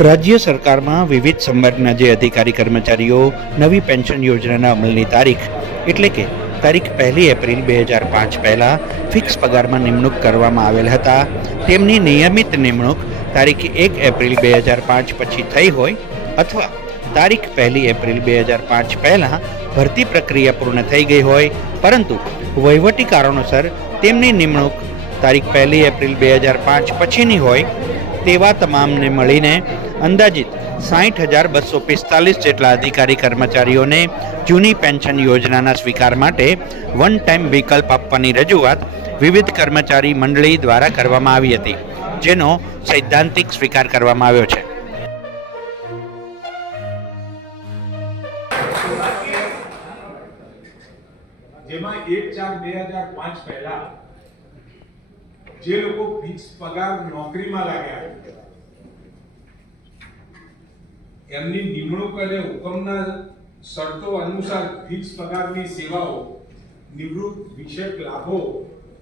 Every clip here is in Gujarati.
રાજ્ય સરકારમાં વિવિધ સંવર્ગના જે અધિકારી કર્મચારીઓ નવી પેન્શન યોજનાના અમલની તારીખ, એટલે કે તારીખ પહેલી એપ્રિલ બે હજાર પાંચ પહેલાં ફિક્સ પગારમાં નિમણૂક કરવામાં આવેલ હતા. તેમની નિયમિત નિમણૂક તારીખ એક એપ્રિલ બે હજાર પાંચ પછી થઈ હોય અથવા તારીખ પહેલી એપ્રિલ બે હજાર પાંચ પહેલાં ભરતી પ્રક્રિયા પૂર્ણ થઈ ગઈ હોય, પરંતુ વહીવટી કારણોસર તેમની નિમણૂક તારીખ પહેલી એપ્રિલ બે હજાર પાંચ પછીની હોય, તેવા તમામને મળીને અંદાજિત સાઠ હજાર બસો પિસ્તાલીસ જેટલા અધિકારી કર્મચારીઓને જૂની પેન્શન યોજનાના સ્વીકાર માટે વન ટાઈમ વિકલ્પ આપવાની રજૂઆત વિવિધ કર્મચારી મંડળી દ્વારા કરવામાં આવી હતી, જેનો સૈદ્ધાંતિક સ્વીકાર કરવામાં આવ્યો છે. જેમાં એક ચાર બે હજાર પાંચ પહેલા જે લોકો ફિક્સ પગાર નોકરીમાં લાગ્યા એમની નિમણૂક અને હુકમના શરતો અનુસાર ફિક્સ પગારની સેવાઓ, નિવૃત્ત વિષયક લાભો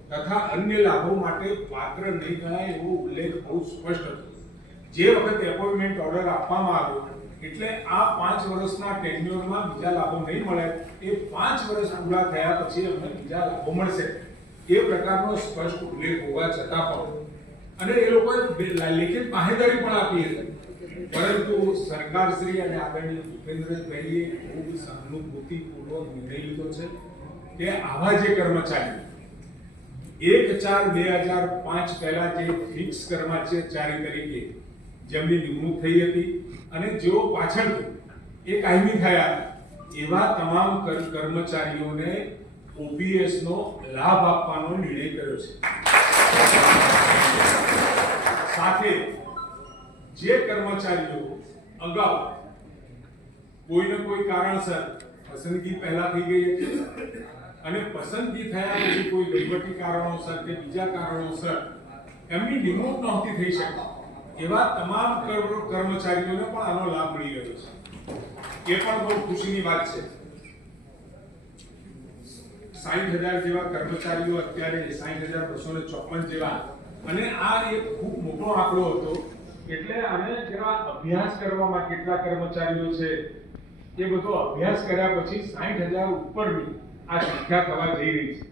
તથા અન્ય લાભો માટે પાત્ર નહીં ગણાય એવો ઉલ્લેખ બહુ સ્પષ્ટ હતો. જે વખતે એપોઇન્ટમેન્ટ ઓર્ડર આપવામાં આવ્યો એટલે આ પાંચ વર્ષના ટેન્યુઅરમાં બીજા લાભો નહીં મળે. એ પાંચ વર્ષ પૂરા થયા પછી અમને બીજા લાભો મળશે. એ પ્રકારનો સ્પષ્ટ ઉલ્લેખ હોવા છતાં પણ અને એ લોકોએ બે- લેખિત માહિતી પણ આપી હતી પરંતુ સરકારશ્રી અને આદરણીય ભૂપેન્દ્રભાઈએ ખૂબ સહાનુભૂતિપૂર્વક નિર્ણય લીધો છે કે આવા જે કર્મચારી એક ચાર બે હજાર પાંચ પહેલા જે ફિક્સ કર્મચારી તરીકે જેમની નિમણૂક થઈ હતી અને જેઓ પાછળ એ કાયમી થયા એવા તમામ કર્મચારીઓને ઓબીએસ નો લાભ આપવાનો નિર્ણય કર્યો છે. સાથે જે કર્મચારીઓ અગાઉ કોઈને કોઈ કારણસર પસંદગી પહેલા થઈ ગઈ હતી અને પસંદગી થયા પછી કોઈ વહીવટી કારણોસર કે બીજા કારણોસર એમની નિમણૂક નહોતી થઈ શકતી એવા તમામ કર્મચારીઓને પણ આનો લાભ મળી રહ્યો છે. એ પણ બહુ ખુશીની વાત છે. સાઠ હજાર જેવા કર્મચારીઓ અત્યારે સાઠ હજાર બસો ને ચોપન જેવા. અને આ એક ખૂબ મોટો આંકડો હતો. એટલે આને જરા અભ્યાસ કરવામાં કેટલા કર્મચારીઓ છે, એ બધો અભ્યાસ કર્યા પછી સાઠ હજાર ઉપરની આ સંખ્યા થવા જઈ રહી છે.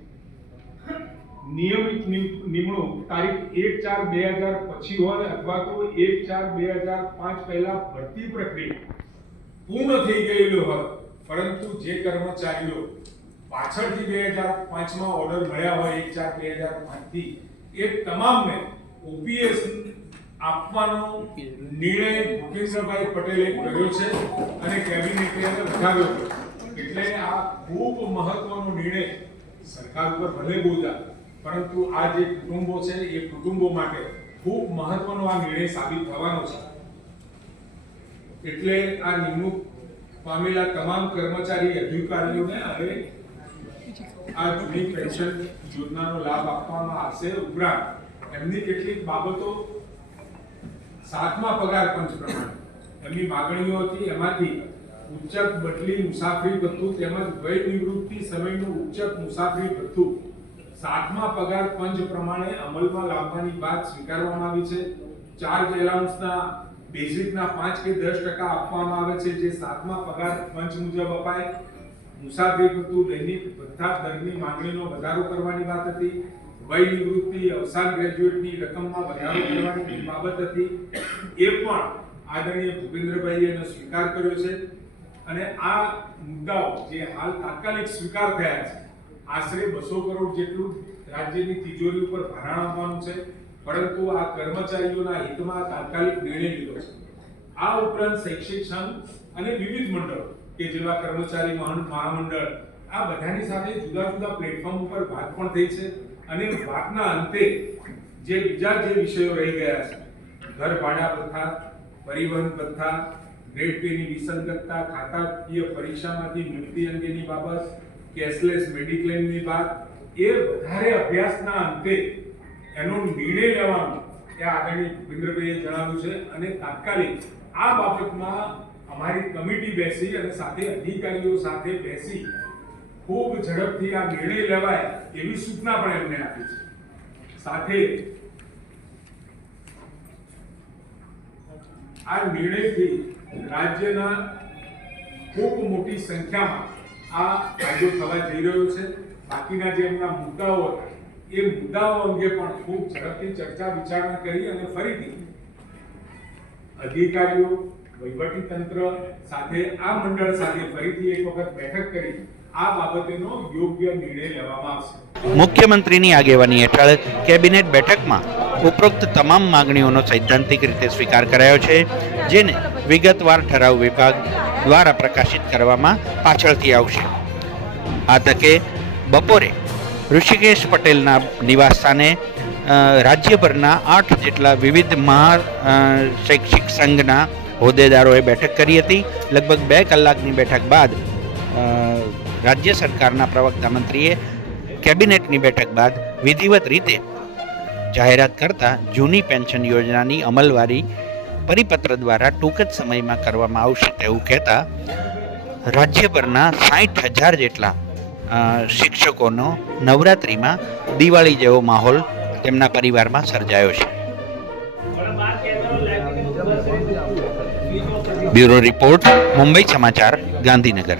નિયમિત નિમણૂક તારીખ એક ચાર બે હજાર પછી હોય અથવા તો એક ચાર બે હજાર પાંચ પહેલા ભરતી પ્રક્રિયા પૂર્ણ થઈ ગયેલું હોય, પરંતુ જે કર્મચારીઓ પાછળથી બે હજાર પાંચમાં ઓર્ડર મળ્યા હોય, એક ચાર બે હજાર પાંચથી, એ તમામને ઓપીએસ આપવાનો નિર્ણય ભૂપેન્દ્રભાઈ પટેલે કર્યો છે અને કેબિનેટે વધાવ્યો છે. એટલે આ ખૂબ મહત્વનો નિર્ણય સરકાર ઉપર ભલે બોજ પરંતુ આ જે કુટુંબો છે, એ કુટુંબો માટે ખૂબ મહત્વનો આ નિર્ણય સાબિત થવાનો છે. એટલે આ નિમણૂક પામેલા તમામ કર્મચારી અધિકારીઓને હવે આ જૂની પેન્શન યોજનાનો લાભ આપવામાં આવશે ઉપરાંત એમની કેટલીક બાબતો સાતમા પગાર પંચ પ્રમાણે. એમની માગણીઓ હતી એમાંથી ઉચ્ચક બદલી મુસાફરી ભથ્થું તેમજ વય નિવૃત્તિ સમયનું ઉચ્ચક મુસાફરી ભથ્થું સાતમા પગાર પંચ પ્રમાણે અમલમાં લાવવાની વાત સ્વીકારવામાં આવી છે. ચાર્જ એલાઉન્સના બેઝિકના પાંચ કે દસ ટકા આપવામાં આવે છે જે સાતમા પગાર પંચ મુજબ અપાય. મુસાફરી ભથ્થું દૈનિક ભથ્થા દરની માંગણીનો વધારો કરવાની વાત હતી. વય નિવૃત્તિ, અવસાન ગ્રેજ્યુએટની રકમમાં વધારો કરવાની બાબત હતી. એ પણ આદરણીય ભૂપેન્દ્રભાઈએ એનો સ્વીકાર કર્યો છે. અને આ મુદ્દાઓ જે હાલ તાત્કાલિક સ્વીકાર થયા છે, આશરે બસો કરોડ જેટલું રાજ્યની તિજોરી ઉપર ભારણ આપવાનું છે. પરંતુ આ કર્મચારીઓના હિતમાં તાત્કાલિક નિર્ણય લીધો છે. આ ઉપરાંત શૈક્ષિક સંઘ અને વિવિધ મંડળો કે જેવા કર્મચારી મહા- મહામંડળ, આ બધાની સાથે જુદા જુદા પ્લેટફોર્મ ઉપર વાત પણ થઈ છે અને વાતના અંતે જે બીજા જે વિષયો રહી ગયા છે, ઘર ભાડા ભથ્થા પરિવહન ભથ્થા ગ્રેડ પેની વિસંગતતા, ખાતાકીય પરીક્ષામાંથી મુક્તિ અંગેની બાબત કેશલેસ મેડિક્લેમની વાત, એ વધારે અભ્યાસના અંતે એનો નિર્ણય લેવાનો એ આદરણીય ભૂપેન્દ્રભાઈએ જણાવ્યું છે અને તાત્કાલિક આ બાબતમાં અમારી કમિટી બેસી અને સાથે અધિકારીઓ સાથે બેસી ખૂબ ઝડપથી આ નિર્ણય લેવાય એવી સૂચના પણ એમને આપી છે. સાથે આ નિર્ણયથી રાજ્યના ખૂબ મોટી સંખ્યામાં આ કાયદો થવા જઈ રહ્યો છે. બાકીના જે એમના મુદ્દાઓ હતા, એ મુદ્દાઓ અંગે પણ ખૂબ ઝડપથી ચર્ચા વિચારણા કરી અને ફરીથી અધિકારીઓ વહીવટી તંત્ર સાથે, આ મંડળ સાથે ફરીથી એક વખત બેઠક કરી મુખ્યમંત્રીની આગેવાની હેઠળ કેબિનેટ બેઠકમાં ઉપરોક્ત તમામ માંગણીઓનો સૈદ્ધાંતિક રીતે સ્વીકાર કરાયો છે, જેને વિગતવાર ઠરાવ વિભાગ દ્વારા પ્રકાશિત કરવામાં પાછળથી આવશે. આ તકે બપોરે ઋષિકેશ પટેલના નિવાસસ્થાને રાજ્યભરના આઠ જેટલા વિવિધ મહા શૈક્ષિક સંઘના હોદ્દેદારોએ બેઠક કરી હતી. લગભગ બે કલાકની બેઠક બાદ રાજ્ય સરકારના પ્રવક્તા મંત્રીએ કેબિનેટની બેઠક બાદ વિધિવત રીતે જાહેરાત કરતા જૂની પેન્શન યોજનાની અમલવારી પરિપત્ર દ્વારા ટૂંક જ સમયમાં કરવામાં આવશે તેવું કહેતા રાજ્યભરના સાઠ હજાર જેટલા શિક્ષકોનો નવરાત્રિમાં દિવાળી જેવો માહોલ તેમના પરિવારમાં સર્જાયો છે. બ્યુરો રિપોર્ટ મુંબઈ સમાચાર ગાંધીનગર.